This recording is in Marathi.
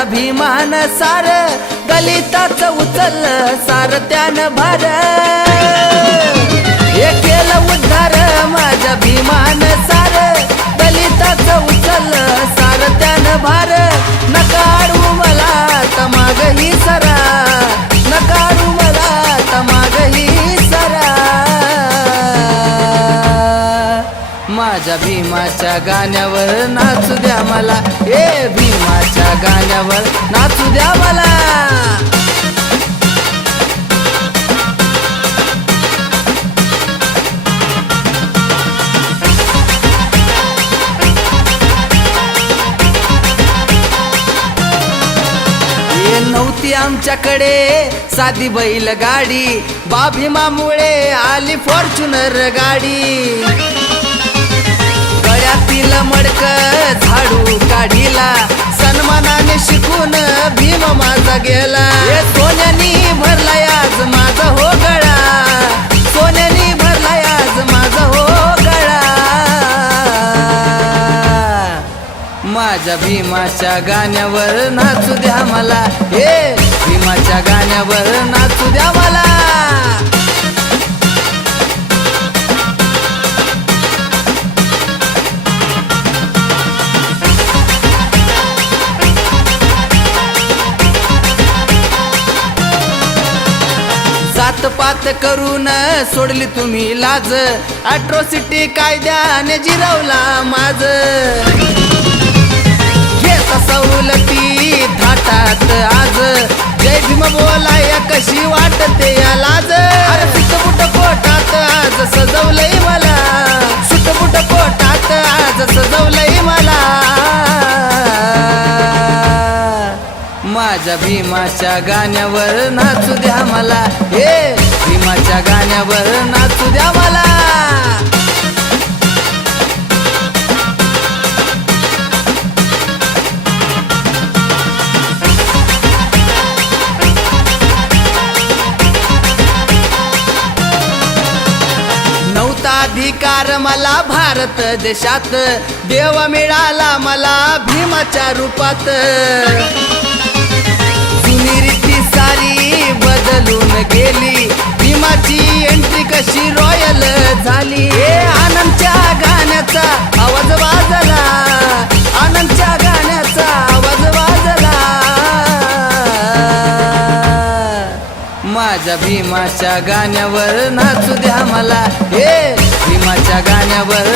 माझ्या भीमान सार दलिताच उचललं सार त्यानं भार हे केलं उद्धार माझ्या भीमान सार दलिताच उचललं सार त्यानं भार नकारू मला तमागही सरा नकारू मला तमागही सरा माझ्या भीमाच्या गाण्यावर नाचू द्या मला हे भीमाच्या गाण्यावर नाचू द्या मला नव्हती आमच्याकडे साधी बैल गाडी भीमामुळे आली फॉर्च्युनर गाडी गळ्यातील मडक झाडू काढीला सन्मानाने शिकून भीम माझा गेला सोन्यानी भरला आज माझा हो गळा सोन्यानी भरला आज माझा हो गळा माझ्या भीमाच्या गाण्यावर नाचू द्या मला हे भीमाच्या गाण्यावर नाचू द्या मला जात पात करून सोडली तुम्ही लाज अॅट्रॉसिटी कायद्याने जिरवला माझ सवलती थाटात आज जय भीम बोलाया कशी वाटते या लाज अरे सुटबुट पोटात आज सजवलंय मला सुटबुट पोटात आज सजवलंय मला माझ्या भीमाच्या गाण्यावर नाचू द्या मला हे भीमाच्या गाण्यावर नाचू द्या मला अधिकार मला भारत देशात देव मिळाला मला भीमाच्या रूपात जुनी रीती सारी बदलून गेली भीमाची एंट्री कशी रॉयल झाली हे आनंदच्या गाण्याचा आवाज वाजला आनंदच्या गाण्याचा आवाज वाजला माझ्या भीमाच्या गाण्यावर नाचू द्या मला हे भीमाच्या गाण्यावर